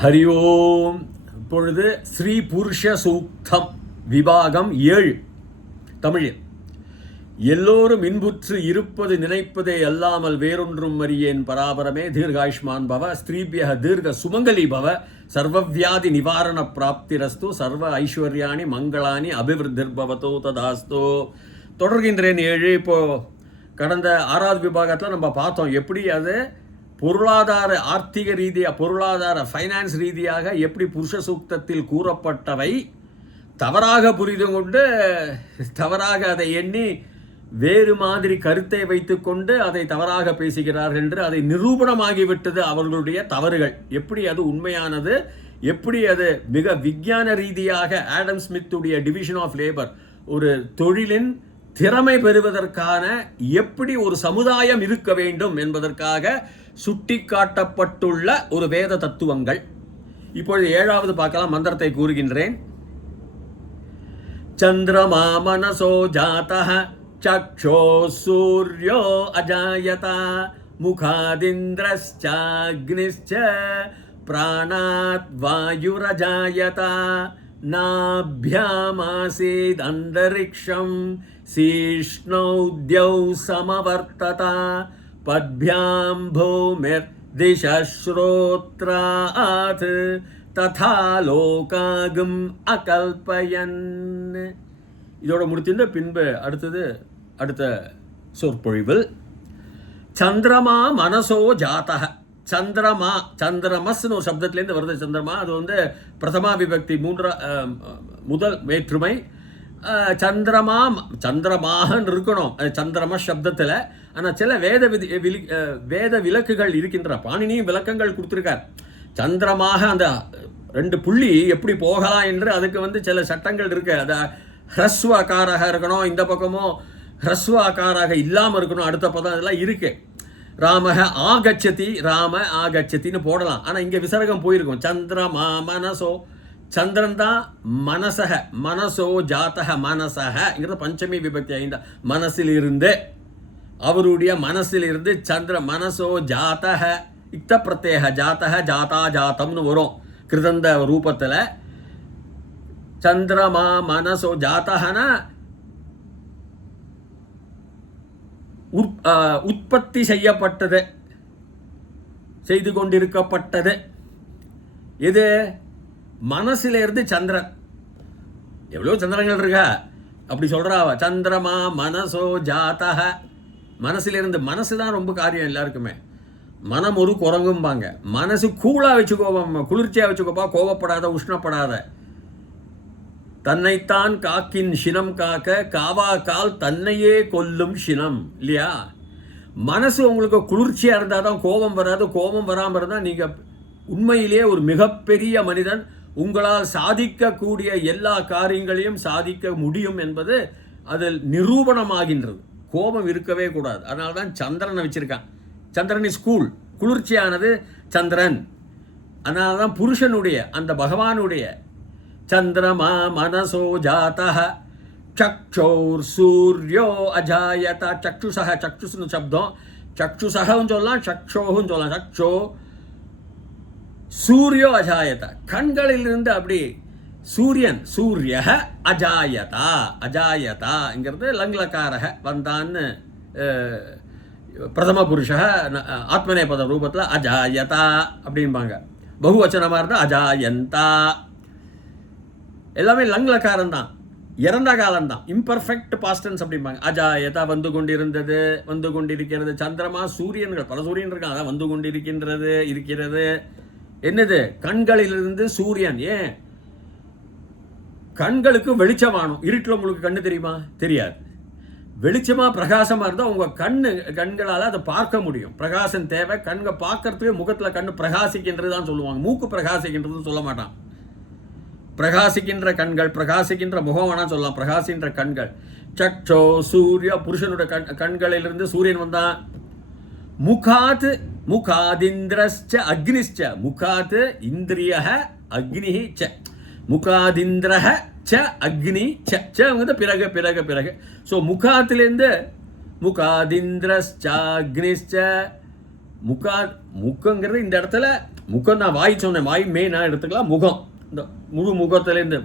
ஹரி ஓம். இப்பொழுது ஸ்ரீ புருஷ சூக்தம் விபாகம் 7 தமிழில். எல்லோரும் இன்புற்று இருப்பது நினைப்பதே அல்லாமல் வேறொன்றும் அறியேன் பராபரமே. தீர்காயுஷ்மான் பவ, ஸ்திரீபிய தீர்க சுமங்கலி பவ, சர்வவியாதி நிவாரண பிராப்திரஸ்து, சர்வ ஐஸ்வர்யாணி மங்களானி அபிவிருத்திர்பவதோ ததாஸ்தோ. தொடர்கின்றேன் 7. இப்போ கடந்த 6வது விபாகத்தில் நம்ம பார்த்தோம் எப்படி அது பொருளாதார ஆர்த்திக ரீதியாக, பொருளாதார ஃபைனான்ஸ் ரீதியாக எப்படி புருஷ சூக்தத்தில் கூறப்பட்டவை தவறாக புரிந்து கொண்டு தவறாக அதை எண்ணி வேறு மாதிரி கருத்தை வைத்துக்கொண்டு அதை தவறாக பேசுகிறார்கள் என்று அதை நிரூபணமாகிவிட்டது அவர்களுடைய தவறுகள். எப்படி அது உண்மையானது, எப்படி அது மிக விஞ்ஞான ரீதியாக ஆடம் ஸ்மித்துடைய டிவிஷன் ஆஃப் லேபர் ஒரு தொழிலின் திறமை பெறுவதற்கான எப்படி ஒரு சமுதாயம் இருக்க வேண்டும் என்பதற்காக சுட்டிக்காட்டப்பட்டுள்ள ஒரு வேத தத்துவங்கள். இப்பொழுது 7வது பார்க்கலாம். மந்திரத்தை கூறுகின்றேன். சந்திரமா மனசோ ஜாதஹ சக்ஷோ சூர்யோ அஜாயதா முகாதிந்திரஸ்சாக்னிஸ்ச பிராணாத் வாயுரஜாயதா நாப்யாமாசீத் அந்தரிக்ஷம் சீஷ்ணௌத்யௌ சமவர்த்ததா பத்பியாம் பூமிர் திசஸ்ரோத்ராத் ததா லோகாகும் அகல்பயன். இதோட முடித்திருந்த பின்பு அடுத்த சொற்பொழிவில் சந்திரமா மனசோ ஜாதக. சந்திரமா, சந்திரமஸ்னு ஒரு சப்தத்திலேருந்து வருது. சந்திரமா அது வந்து பிரதமா விபக்தி, முதல் வேற்றுமை. சந்திரமா சந்திரமாகன்னு இருக்கணும் சந்திரம சப்தத்தில். ஆனால் சில வேத விலக்குகள் இருக்கின்றன. பாணினியும் விளக்கங்கள் கொடுத்துருக்கார். சந்திரமாக அந்த 2 புள்ளி எப்படி போகலாம் என்று அதுக்கு வந்து சில சட்டங்கள் இருக்கு. அது ஹ்ரஸ்வ ஆக்காராக இருக்கணும், இந்த பக்கமும் ஹ்ரஸ்வ ஆக்காராக இல்லாமல் இருக்கணும், அடுத்த பதம் அதெல்லாம் இருக்கு. ராமக ஆகச்சதி, ராம ஆகச்சத்தின்னு போடலாம். ஆனால் இங்கே விசர்கம் போயிருக்கும். சந்திரமா மனசோ, சந்திரன் தான் மனசக, மனசோ ஜாத்தக மனசகங்கிறது பஞ்சமி விபக்தி 5. மனசிலிருந்து, அவருடைய மனசிலிருந்து சந்திர மனசோ ஜாத்தக இத்த பிரத்யேக ஜாத்தக ஜாதா ஜாத்தம்னு வரும் கிருதந்த ரூபத்தில். சந்திரமா மனசோ ஜாத்தகனா உற்பத்தி செய்யப்பட்டது, செய்து கொண்டிருக்கப்பட்டது. இது மனசிலிருந்து சந்திரன். எவ்வளோ சந்திரங்கள் இருக்கா அப்படி சொல்றாவ. சந்திரமா மனசோ ஜாத்தக, மனசிலிருந்து. மனசு தான் ரொம்ப காரியம் எல்லாருக்குமே. மனம் ஒரு குரங்கும்பாங்க. மனசு கூலா வச்சுக்கோப்பா, குளிர்ச்சியா வச்சுக்கோப்பா, கோவப்படாத, உஷ்ணப்படாத. தன்னைத்தான் காக்கின் சினம் காக்க காவா கால் தன்னையே கொல்லும் சினம், இல்லையா? மனசு உங்களுக்கு குளிர்ச்சியா இருந்தால் தான் கோபம் வராது. கோபம் வராமல் இருந்தால் நீங்கள் உண்மையிலே ஒரு மிகப்பெரிய மனிதன். உங்களால் சாதிக்கக்கூடிய எல்லா காரியங்களையும் சாதிக்க முடியும் என்பது அதில் நிரூபணமாகின்றது. கோபம் இருக்கவே கூடாது. அதனால தான் சந்திரனை வச்சிருக்கான். சந்திரன் இஸ் கூல், குளிர்ச்சியானது சந்திரன். அதனால தான் புருஷனுடைய, அந்த பகவானுடைய சந்திரமா மனசோ ஜாத்தஹ சக்ஷோர் சூர்யோ அஜாயதா. சக்ஷுசக, சக்ஷுஸ்னு சப்தம். சக்ஷுசகவும் சொல்லலாம், சக்ஷோவும் சொல்லலாம். சக்ஷோ சூர்யோ அஜாயதா, கண்களிலிருந்து அப்படி சூரியன். சூரிய அஜாயதா, அஜாயதாங்கிறது லங்லக்காரக வந்தான்னு பிரதம புருஷ ஆத்மநேபத ரூபத்தில் அஜாயதா அப்படின்பாங்க. பகுவச்சனமாக இருந்தால் அஜாயந்தா. எல்லாமே லங்லக்காரம் தான், இறந்த காலம்தான், இம்பர்ஃபெக்ட் பாஸ்டன்ஸ் அப்படிம்பாங்க. அஜாயதா வந்து கொண்டிருந்தது, வந்து கொண்டிருக்கிறது. சந்திரமா சூரியன்கள், பல சூரியன் இருக்காங்க. அதான் வந்து கொண்டிருக்கின்றது, இருக்கிறது. என்னது? கண்களிலிருந்து சூரியன். ஏன் கண்களுக்கு வெளிச்சமானும்? இருட்டில் உங்களுக்கு கண்ணு தெரியுமா? தெரியாது. வெளிச்சமாக பிரகாசமாக இருந்தால் உங்கள் கண்களால் அதை பார்க்க முடியும். பிரகாசம் தேவை. கண்கள் பார்க்கறதுவே முகத்தில் கண்ணு பிரகாசிக்கின்றது தான் சொல்லுவாங்க. மூக்கு பிரகாசிக்கின்றதுன்னு சொல்ல மாட்டான். பிரகாசிக்கின்ற கண்கள், பிரகாசிக்கின்ற முகம் வேணா சொல்லலாம். பிரகாசிக்கின்ற கண்கள். சக்ஷோ சூரிய, புருஷனுடைய கண்களிலிருந்து சூரியன் வந்தான். முகாத் முகாதிந்திரஸ்ச அக்னிஸ்ச. முகாத் இந்திரியஹ அக்னிஹி ச. முகாதிந்திரஹ ச அக்னி சங்கிறது பிறகு பிறகு பிறகு. ஸோ முகாத்திலேருந்து முகாதிந்திரஸ்ச அக்னிஸ்ச. முக்கங்கிறது இந்த இடத்துல முகம் நான் வாய் சொன்னேன், வாய் மெயினாக எடுத்துக்கலாம். முகம், இந்த முழு முகத்திலேருந்து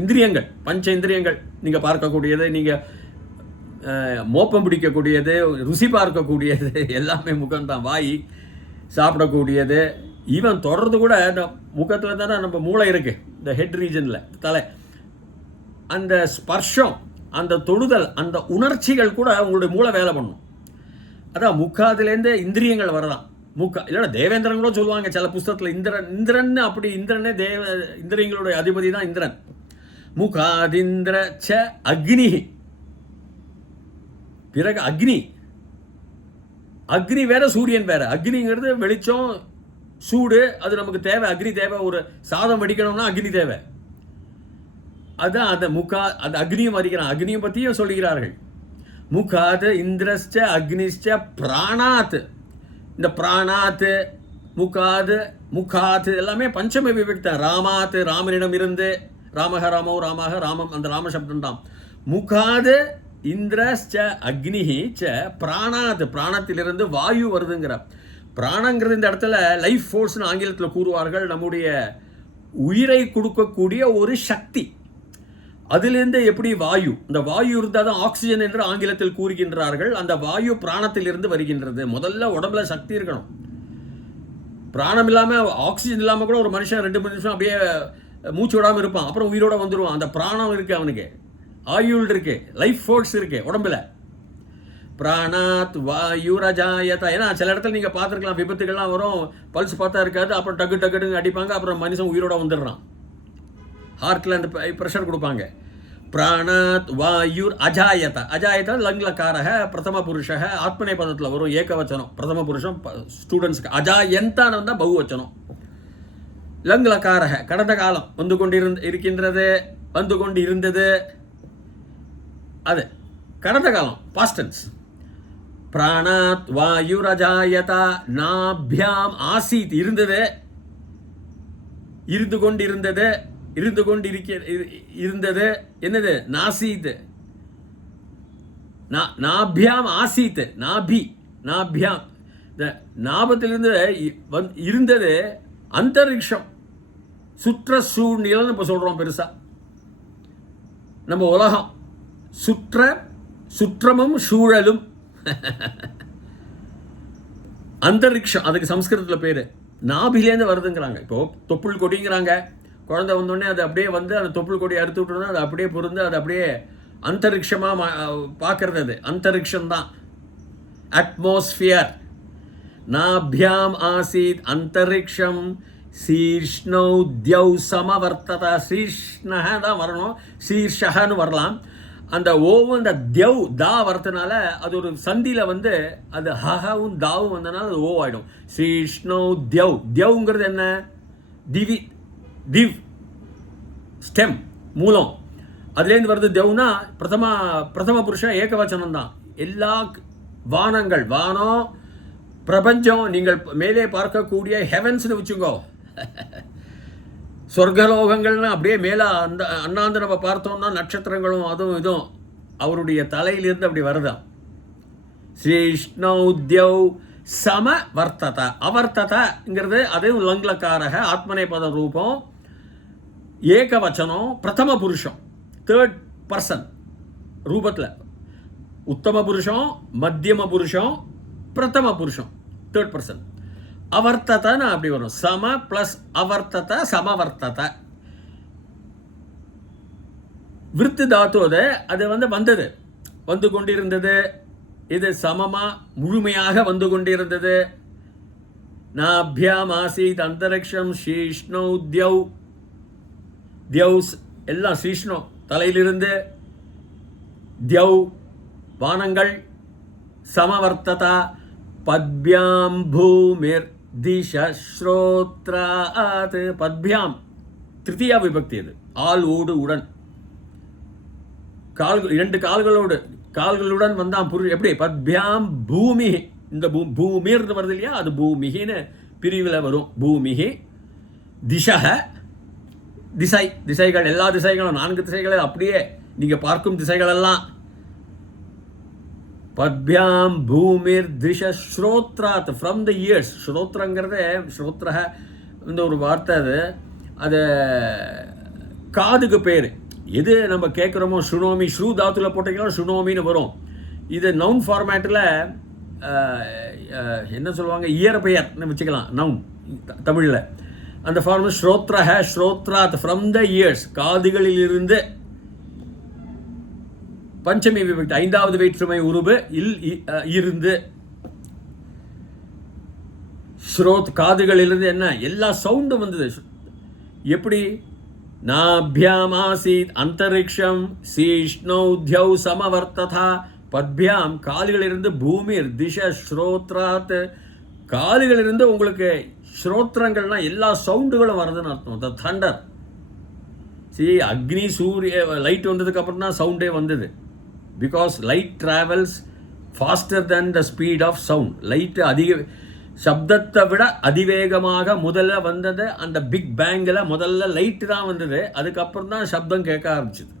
இந்திரியங்கள், பஞ்ச இந்திரியங்கள், நீங்கள் பார்க்கக்கூடியது, நீங்கள் மோப்பம் பிடிக்கக்கூடியது, ருசி பார்க்கக்கூடியது எல்லாமே முகம்தான். வாய் சாப்பிடக்கூடியது, ஈவன் தொடர்றது கூட இந்த முகத்தில் தானே நம்ம மூளை இருக்குது, இந்த ஹெட் ரீஜனில் தலை. அந்த ஸ்பர்ஷம், அந்த தொடுதல், அந்த உணர்ச்சிகள் கூட உங்களுடைய மூளை வேலை பண்ணும். அதான் முக்காதுலேருந்து இந்திரியங்கள் வரலாம். இல்லைன்னா தேவேந்திரன் கூட சொல்லுவாங்க சில புஸ்தகத்தில். இந்திரன் அப்படி இந்திரனே இந்திரியங்களுடைய அதிபதி தான் இந்திரன். முகாதிந்திர ச அக்னி. பிறகு அக்னி வேற, சூரியன் வேற. அக்னிங்கிறது வெளிச்சம், சூடு, அது நமக்கு தேவை. அக்னி தேவை. ஒரு சாதம் வடிக்கணும்னா அக்னி தேவை. அதான் அந்த அக்னியும் வரிக்கிறான். அக்னியை பற்றியும் சொல்லுகிறார்கள். முகாது இந்திரஸ்ச அக்னிஷ்ச பிராணாத். இந்த பிராணாத், முகாத் எல்லாமே பஞ்சம விபக்தம். ராமாத், ராமனிடம் இருந்து, ராமோ ராமஹ, ராமம், அந்த ராம சப்தம் தான். முகாது இந்திரஸ்ச அக்னிஹி ச பிராணாத், பிராணத்திலிருந்து வாயு வருதுங்கிற. பிராணங்கிறது இந்த இடத்துல லைஃப் ஃபோர்ஸ்னு ஆங்கிலத்தில் கூறுவார்கள். நம்முடைய உயிரை கொடுக்கக்கூடிய ஒரு சக்தி. அதிலிருந்து எப்படி வாயு, இந்த வாயு இருந்தால் தான் ஆக்சிஜன் என்று ஆங்கிலத்தில் கூறுகின்றார்கள். அந்த வாயு பிராணத்திலிருந்து வருகின்றது. முதல்ல உடம்புல சக்தி இருக்கணும். பிராணம் இல்லாமல், ஆக்சிஜன் இல்லாமல் கூட ஒரு மனுஷன் 2 நிமிஷம் அப்படியே மூச்சு விடாமல் இருப்பான். அப்புறம் உயிரோட வந்துடுவான். அந்த பிராணம் இருக்கு, அவனுக்கு ஆயுள் இருக்கு, லைஃப் ஃபோர்ஸ் இருக்கு உடம்புல. பிராணாத் வாயு ரஜாயதா. ஏன்னா சில இடத்துல நீங்கள் பார்த்துருக்கலாம், விபத்துக்கள்லாம் வரும், பல்ஸ் பார்த்தா இருக்காது, அப்புறம் டக்கு அடிப்பாங்க, அப்புறம் மனுஷன் உயிரோட வந்துடுறான். ஹார்ட்டில் அந்த ப்ரெஷர் கொடுப்பாங்க. பிராணாத் வாயுர் அஜாயதா லங்லக்காரக பிரதம புருஷ. ஆத்மனை பதத்தில் வரும், ஏகவச்சனம். பிரதம புருஷம் ஸ்டூடெண்ட்ஸ்க்கு. அஜாயந்தான வந்தால் பகுவச்சனம். லங்லக்காரக கடந்த காலம், வந்து கொண்டு இருந்தது, அது கடந்த காலம், பாஸ்டன்ஸ். பிராணாத் வாயுர் அஜாயதா நாபியாம் ஆசீத். இருந்து கொண்டு இருந்தது என்னது? நாசீத். நாபியாம் ஆசீத். நாபியாம், இந்த நாபத்திலிருந்து இருந்தது அந்தரிக்ஷம். சுற்ற சூழ்நிலைன்னு இப்போ சொல்கிறோம் பெருசா. நம்ம உலகம் சுற்றமும் சூழலும் அந்தரிக்ஷம். அதுக்கு சம்ஸ்கிருதத்தில் பேர். நாபிலேருந்து வருதுங்கிறாங்க. இப்போ தொப்புள் கொடிங்கிறாங்க. குழந்தை வந்தோடனே அது அப்படியே வந்து அந்த தொப்புள் கொடி அறுத்து விட்டுருந்தா அது அப்படியே பொருந்து, அது அப்படியே அந்தரிக்ஷமாக பார்க்கறது. அது அந்தரிக்ஷம்தான், அட்மாஸ்பியர். நாபியாம் ஆசீத் அந்தரிக்ஷம் சீர்ஷ்ணௌ தியௌ சமவர்த்தத. சீர்ஷ்ணஹ தான் வரணும், சீர்ஷஹன்னு வரலாம். அந்த ஓவும் அந்த தியவ் தா வரதுனால அது ஒரு சந்தியில் வந்து அது ஹவும் தாவும் வந்தனால அது ஓ ஆகிடும். சீஷ்ணௌ தியவ். தியவுங்கிறது என்ன? திவ் ஸ்டெம், மூலம். அதுலேருந்து வருது தியவ்னா பிரதம புருஷன் ஏகவச்சனம் தான். எல்லா வானங்கள், வானம், பிரபஞ்சம், நீங்கள் மேலே பார்க்கக்கூடிய ஹெவன்ஸ்னு வச்சுக்கோ, சொர்க்கலோகங்கள்னு அப்படியே மேலே அந்த அண்ணாந்து நம்ம பார்த்தோம்னா நட்சத்திரங்களும் அதுவும் இதுவும் அவருடைய தலையிலிருந்து அப்படி வருதான். ஸ்ரீஷ்ணௌத்யௌ சம வர்த்தத. அவர்த்ததங்கிறது அதுவும் லங்லக்காரக, ஆத்மனை பதம் ரூபம், ஏகவச்சனம், பிரதம புருஷம், 3rd person ரூபத்தில். உத்தம புருஷம், மத்தியம புருஷம், பிரதம புருஷம், 3rd person. அவர்த்ததன்னு அப்படி வரும். சம பிளஸ் அவர்த்தத சமவர்த்தத. விருத்து தாத்தோது அது வந்தது, வந்து கொண்டிருந்தது. இது சமமா முழுமையாக வந்து கொண்டிருந்தது. நாபியாம் ஆசீத் அந்தரிக்ஷம் சீஷ்ணௌ தியவ். தியவ்ஸ் எல்லாம் சீஷ்ணோ தலையிலிருந்து, தியவ் வானங்கள், சமவர்த்ததா பத்பியாம் பூமிர் திஷ ஸ்ரோத்ராத். பத்பியாம் திருத்தியா விபக்தி. அது ஆள் ஓடு உடன், கால்கள், 2 கால்களுடன் வந்தான் புரு. எப்படி? பத்பியாம் பூமி. இந்த பூமிர்னு வருது இல்லையா, அது பூமிகின்னு பிரிவில் வரும். பூமிகி திசக, திசைகள், எல்லா திசைகளும் 4 திசைகள் அப்படியே நீங்கள் பார்க்கும் திசைகள் எல்லாம். பத்பியாம் பூமிர் திஷ ஸ்ரோத்ராத், ஃப்ரம் த இயர்ஸ். ஸ்ரோத்ரங்கிறது ஸ்ரோத்ரக இந்த ஒரு வார்த்தை அது காதுக்கு பேர். எது நம்ம கேட்குறோமோ சுனோமி, ஸ்ரூ தாத்துல போட்டிங்கன்னா சுனோமின்னு வரும். இது நவுன் ஃபார்மேட்டில் என்ன சொல்லுவாங்க, இயற்பெயர்னு வச்சுக்கலாம். நவுன் தமிழில் அந்த ஃபார்ம் ஸ்ரோத்ரஹ ஸ்ரோத்ராத், ஃப்ரம் த இயர்ஸ், காதுகளிலிருந்து. பஞ்சமி விபக்தி, 5வது வேற்றுமை உருவு இருந்து. ஸ்ரோத், காதுகளிலிருந்து என்ன எல்லா சவுண்டும் வந்தது. எப்படி? நாபியாம் ஆசீத் அந்தரிக்ஷம் சீஷ்ணௌத்யௌ சமவர்த்ததா பத்பியாம், கால்களிலிருந்து பூமி திஷ ஸ்ரோத்ராத், கால்களிலிருந்து உங்களுக்கு ஸ்ரோத்ரங்கள்லாம் எல்லா சவுண்டுகளும் வருதுன்னு அர்த்தம். The thunder. அக்னி சூரிய லைட் வந்ததுக்கு அப்புறம் தான் சவுண்டே வந்தது. Because light travels faster then the speed of sound. Light சப்தத்தை விட அதிவேகமாக முதல்ல வந்தது. அந்த பிக் பேங்கில் முதல்ல லைட்டு தான் வந்தது, அதுக்கப்புறம் தான் சப்தம் கேட்க ஆரம்பிச்சிது.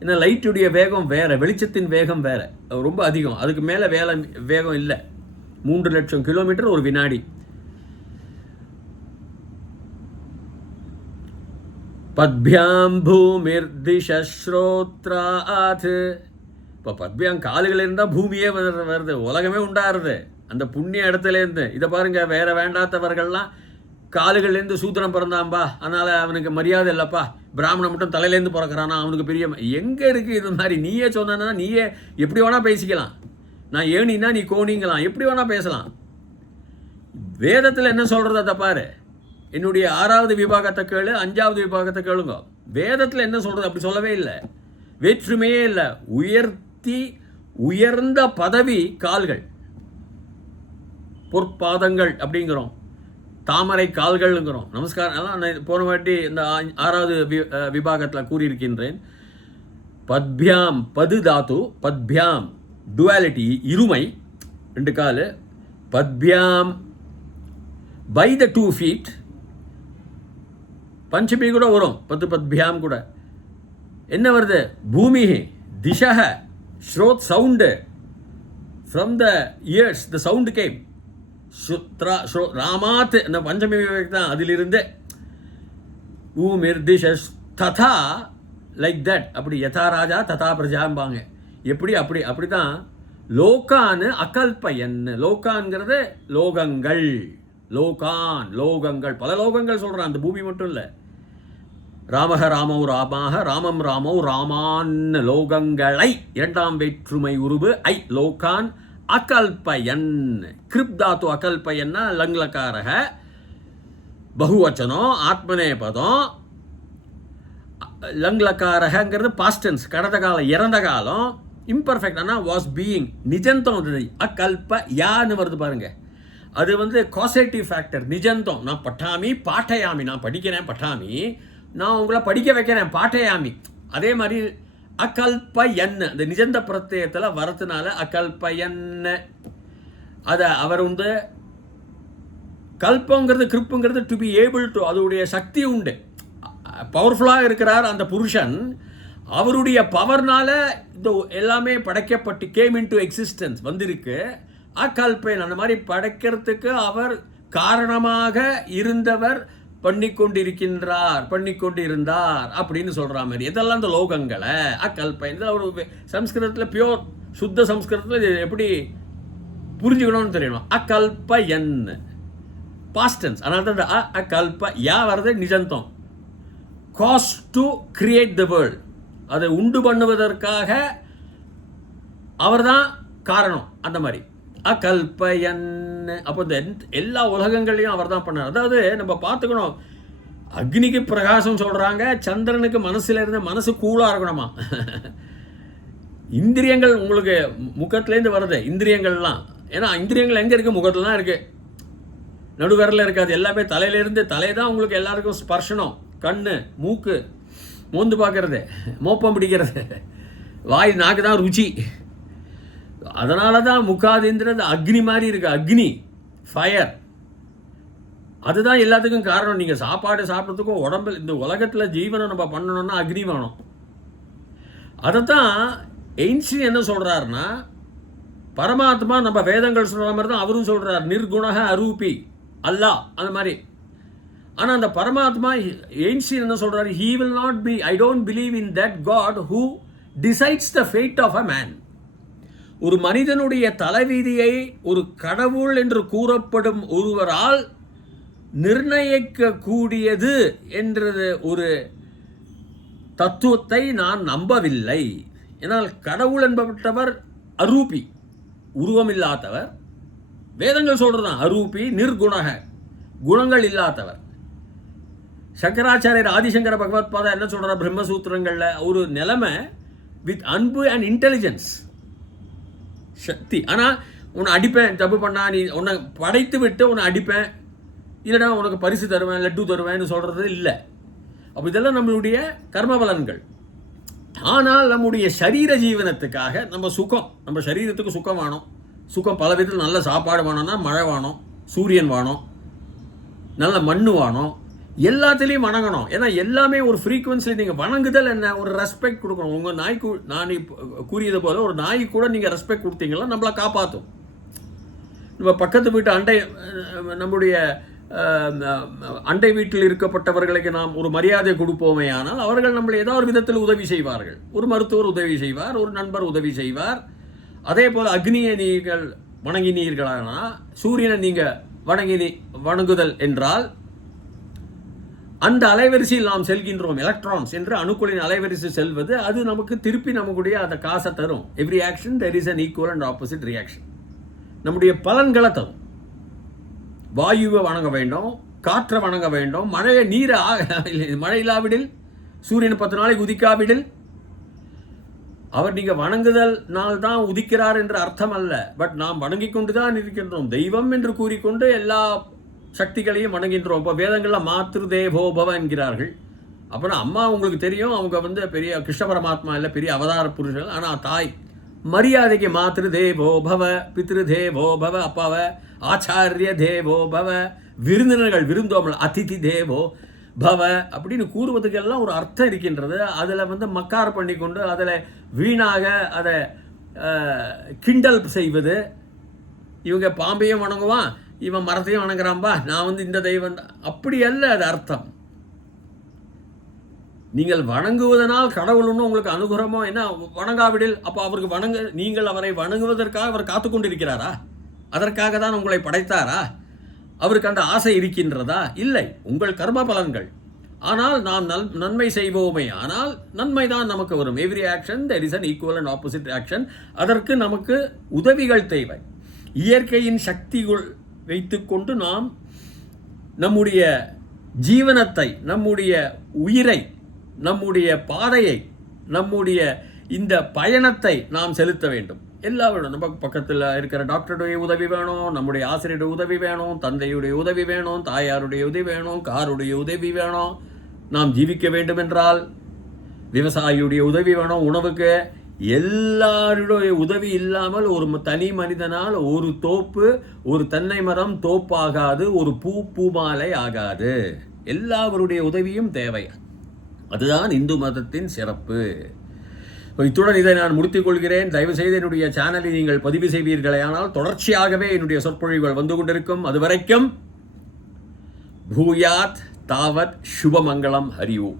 ஏன்னா லைட்டுடைய வேகம் வேற, வெளிச்சத்தின் வேகம் வேற, ரொம்ப அதிகம். அதுக்கு மேலே வேகம் இல்லை. 3 லட்சம் கிலோமீட்டர் ஒரு வினாடி. பத்பியாம் பூமிர் திசஸ்ரோத்ராத். இப்போ பத்பியாம் கால்கள் இருந்தால் பூமியே வருது, உலகமே உண்டாருது அந்த புண்ணிய இடத்துலேருந்து. இதை பாருங்க, வேற வேண்டாத்தவர்கள்லாம் காலுகள்லேருந்து சூத்திரம் பிறந்தாம்பா, அதனால் அவனுக்கு மரியாதை இல்லைப்பா, பிராமணன் மட்டும் தலையிலேருந்து பிறக்கிறானா அவனுக்கு பெரிய. எங்கே இருக்குது இது மாதிரி? நீயே சொன்னா நீயே எப்படி வேணால் பேசிக்கலாம். நான் ஏணின்னா நீ கோணிங்கலாம், எப்படி வேணால் பேசலாம். வேதத்தில் என்ன சொல்கிறத தப்பாரு? என்னுடைய 6வது விபாகத்தை கேளு, 5வது விபாகத்தை கேளுங்க. வேதத்தில் என்ன சொல்கிறது? அப்படி சொல்லவே இல்லை, வேற்றுமையே இல்லை. உயர்ந்த பதவி கால்கள், பொற்பாதங்கள் அப்படிங்கிறோம், தாமரை கால்கள்ங்கிறோம். நமஸ்காரம் எல்லாம் நான் போன வாட்டி இந்த 6வது விபாகத்தில் கூறியிருக்கின்றேன். பத்பியாம், பது தாத்து, பத்பியாம் டுவாலிட்டி, இருமை, 2 கால். பத்பியாம் பை த 2 feet, பஞ்சமி கூட வரும், பத்பியாம் கூட. என்ன வருது? பூமி, திசக, ஸ்ரோத் sound, from the ears the sound came. ராமாத், அந்த பஞ்சமி தான், அதிலிருந்து. ஊமிர் திஷஸ் ததா, லைக் தட். அப்படி யதா ராஜா ததா பிரஜாம்பாங்க. எப்படி? அப்படிதான். லோகான் அகல்பயன். லோகான்ங்கிறது லோகங்கள், லோகங்கள், பல லோகங்கள் சொல்றான், அந்த பூமி மட்டும் இல்லை. ராமஹ ராமௌ ராமாக, ராமம் ராமௌ ராமான், லோகங்களை, 2ஆம் வேற்றுமை உருவு ஐ, லோகான் அகல்பயன். கிருப்தாத்து அகல்பயன்னா லங்லகாரக, பகுவச்சனம், ஆத்மநேபதம். லங்லகாரகங்கிறது பாஸ்டன்ஸ், கடந்த காலம், இறந்த காலம். இம்பர்ஃபெக்ட் ஆனால் வாஸ் பீயிங், நிஜந்தம் வந்தது. அகல்ப யான்னு வருது பாருங்க, அது காசேட்டிவ் ஃபேக்டர். நிஜந்தம். நான் பட்டாமி பாட்டையாமி, நான் படிக்கிறேன் பட்டாமி, நான் உங்களை படிக்க வைக்கிறேன் பாட்டையாமி. அதே மாதிரி அகல்பயன், அந்த நிஜந்த பிரத்யத்தில் வரதுனால அகல்பயன். அதை அவர் கல்பங்கிறது, கிருப்புங்கிறது டு பி ஏபிள் டு, அதோடைய சக்தி உண்டு, பவர்ஃபுல்லாக இருக்கிறார் அந்த புருஷன். அவருடைய பவர்னால இந்த எல்லாமே படைக்கப்பட்டு கேம் இன் டு எக்ஸிஸ்டன்ஸ் வந்திருக்கு. அகல்பயன், அந்த மாதிரி படைக்கிறதுக்கு அவர் காரணமாக இருந்தவர், பண்ணிக்கொண்டிருந்தார் அப்படின்னு சொல்ற மாதிரி. இதெல்லாம் இந்த லோகங்களை அகல்பயன். இதெல்லாம் ஒரு சம்ஸ்கிருதத்தில் பியோர் சுத்த சம்ஸ்கிருதத்தில் இது எப்படி புரிஞ்சுக்கணும்னு தெரியணும். அகல்பயன் பாஸ்டன்ஸ், அதனால தான் இந்த அகல்ப யா வரது நிஜந்தம். Cause to create the world, அதை உண்டு பண்ணுவதற்காக அவர் தான் காரணம். அந்த மாதிரி அகல்பயன். அப்போ இந்த எல்லா உலகங்களையும் அவர் தான் பண்ணார். அதாவது நம்ம பார்த்துக்கணும், அக்னிக்கு பிரகாசம் சொல்றாங்க, சந்திரனுக்கு மனசுல இருந்து மனசு கூலாக இருக்கணுமா. இந்திரியங்கள் உங்களுக்கு முகத்துலேருந்து வருது, இந்திரியங்கள்லாம். ஏன்னா இந்திரியங்கள் எங்கே இருக்குது? முகத்துல தான் இருக்குது, நடுவரில் இருக்காது. எல்லாமே தலையிலேருந்து, தலை தான் உங்களுக்கு எல்லாருக்கும் ஸ்பர்ஷனம். கண்ணு, மூக்கு, மோந்து பார்க்கறது, மோப்பம் பிடிக்கிறது, வாய், நாக்கு தான் ருச்சி. அதனால தான் முகாதின்றது அக்னி மாதிரி இருக்கு. அக்னி, ஃபயர், அதுதான் எல்லாத்துக்கும் காரணம். நீங்கள் சாப்பாடு சாப்பிட்றதுக்கும் உடம்பு, இந்த உலகத்தில் ஜீவனம் நம்ம பண்ணணும்னா அக்னி வேணும். அதைத்தான் எயின்ஸ்டீன் என்ன சொல்கிறாருன்னா, பரமாத்மா நம்ம வேதங்கள் சொல்கிற மாதிரி தான் அவரும் சொல்கிறார். நிர்குணக அரூபி அல்லாஹ். அந்த மாதிரி ஆனால் அந்த பரமாத்மா எயின்ஸ்டீன் என்ன சொல்றாரு, he will not be, I don't believe in that God who decides the fate of a man. ஒரு மனிதனுடைய தலைவிதியை ஒரு கடவுள் என்று கூறப்படும் ஒருவரால் நிர்ணயிக்க கூடியது என்றது ஒரு தத்துவத்தை நான் நம்பவில்லை. ஏன்னால் கடவுள் என்பவர் அரூபி, உருவமில்லாதவர். வேதங்கள் சொல்றதுதான் அரூபி, நிர்குணக, குணங்கள் இல்லாதவர். சங்கராச்சாரியர் ஆதிசங்கர பகவத் பாதா என்ன சொல்ற பிரம்மசூத்திரங்கள்ல, ஒரு நிலைமை வித் அன்பு அண்ட் இன்டெலிஜென்ஸ், சக்தி. ஆனால் உன்னை அடிப்பேன், தப்பு பண்ணா, நீ உன்னை படைத்து விட்டு உன்னை அடிப்பேன், இல்லைனா உனக்கு பரிசு தருவேன், லட்டு தருவேன்னு சொல்றது இல்லை. அப்போ இதெல்லாம் நம்மளுடைய கர்ம பலன்கள். ஆனால் நம்முடைய சரீர ஜீவனத்துக்காக நம்ம சுகம், நம்ம சரீரத்துக்கு சுகம் வேணும். சுகம் பல விதத்தில், நல்ல சாப்பாடு வேணும்னா மழை வேணும், சூரியன் வேணும், நல்ல மண்ணு வேணும், எல்லாத்துலேயும் வணங்கணும். ஏன்னா எல்லாமே ஒரு ஃப்ரீக்குவன்சியில் நீங்கள் வணங்குதல் என்ன, ஒரு ரெஸ்பெக்ட் கொடுக்கணும். உங்கள் நாய்க்கு, நான் கூறியது போல ஒரு நாய்க்கு கூட நீங்கள் ரெஸ்பெக்ட் கொடுத்தீங்களா நம்மளை காப்பாற்றும். நம்ம பக்கத்து வீட்டு நம்முடைய அண்டை வீட்டில் இருக்கப்பட்டவர்களுக்கு நாம் ஒரு மரியாதை கொடுப்போமே, ஆனால் அவர்கள் நம்மளை ஏதோ ஒரு விதத்தில் உதவி செய்வார்கள். ஒரு மருத்துவர் உதவி செய்வார், ஒரு நண்பர் உதவி செய்வார். அதே போல் அக்னியை நீங்கள் வணங்கினீர்களானால், சூரியனை நீங்கள் வணங்குதல் என்றால் அந்த அலைவரிசையில் நாம் செல்கின்றோம். எலக்ட்ரான்ஸ் என்று அணுக்களின் அலைவரிசை செல்வது, அது நமக்கு திருப்பி நமக்குடைய அந்த காசை தரும். Every action there is an equal and opposite reaction. நம்முடைய பலன்களை தரும். வாயுவை வணங்க வேண்டும், காற்றை வணங்க வேண்டும், மழையை நீரை, மழை இல்லாவிடில், சூரியன் 10 நாளைக்கு உதிக்காவிடில், அவர் நீங்கள் வணங்குதல்னால் தான் உதிக்கிறார் என்று அர்த்தம் அல்ல. பட் நாம் வணங்கி கொண்டு தான் இருக்கின்றோம். தெய்வம் என்று கூறிக்கொண்டு எல்லா சக்திகளையும் வணங்கின்றோம். இப்போ வேதங்களில் மாத்ரு தேவோபவ என்கிறார்கள். அப்படின்னா அம்மா உங்களுக்கு தெரியும், அவங்க பெரிய கிருஷ்ண பரமாத்மா இல்லை, பெரிய அவதார புருஷர்கள். ஆனால் தாய் மரியாதைக்கு மாத்ரு தேவோபவ, பித்ரு தேவோபவ, அப்பாவ ஆச்சாரிய தேவோபவ, விருந்தினர்கள், விருந்தோமல் அதிதி தேவோ பவ அப்படின்னு கூறுவதுக்கெல்லாம் ஒரு அர்த்தம் இருக்கின்றது. அதில் மக்கார் பண்ணி கொண்டு அதில் வீணாக அதை கிண்டல் செய்வது. இவங்க பாம்பையும் வணங்குவான், இவன் மரத்தையும் வணங்குறான்பா, நான் இந்த தெய்வம், அப்படி அல்ல அது அர்த்தம். நீங்கள் வணங்குவதனால் கடவுள் ஒன்றும் உங்களுக்கு அனுகிரகமோ என்ன, வணங்காவிடில் அப்போ அவருக்கு நீங்கள் அவரை வணங்குவதற்காக அவர் காத்து கொண்டிருக்கிறாரா? அதற்காக தான் உங்களை படைத்தாரா? அவருக்கு அந்த ஆசை இருக்கின்றதா? இல்லை, உங்கள் கர்ம பலன்கள். ஆனால் நாம் நன்மை செய்வோமே, ஆனால் நன்மை தான் நமக்கு வரும். Every action there is an equal and opposite action. அதற்கு நமக்கு உதவிகள் தேவை. இயற்கையின் சக்திகள் வைத்துக்கொண்டு நாம் நம்முடைய ஜீவனத்தை, நம்முடைய உயிரை, நம்முடைய பாதையை, நம்முடைய இந்த பயணத்தை நாம் செலுத்த வேண்டும். எல்லாரும் நம்ம பக்கத்தில் இருக்கிற டாக்டருடைய உதவி வேணும், நம்முடைய ஆசிரியருடைய உதவி வேணும், தந்தையுடைய உதவி வேணும், தாயாருடைய உதவி வேணும், காருடைய உதவி வேணும். நாம் ஜீவிக்க வேண்டும் என்றால் விவசாயியுடைய உதவி வேணும். உணவுக்கு எல்லாருடைய உதவி இல்லாமல் ஒரு தனி மனிதனால் ஒரு தோப்பு, ஒரு தென்னை மரம் தோப்பாகாது, ஒரு பூமாலை ஆகாது. எல்லாருடைய உதவியும் தேவை. அதுதான் இந்து மதத்தின் சிறப்பு. இத்துடன் இதை நான் முடித்துக் கொள்கிறேன். தயவுசெய்து என்னுடைய சேனலை நீங்கள் பதிவு செய்வீர்களே, ஆனால் தொடர்ச்சியாகவே என்னுடைய சொற்பொழிவுகள் வந்து கொண்டிருக்கும். அதுவரைக்கும் பூயாத் தாவத் சுபமங்கலம். ஹரி ஓம்.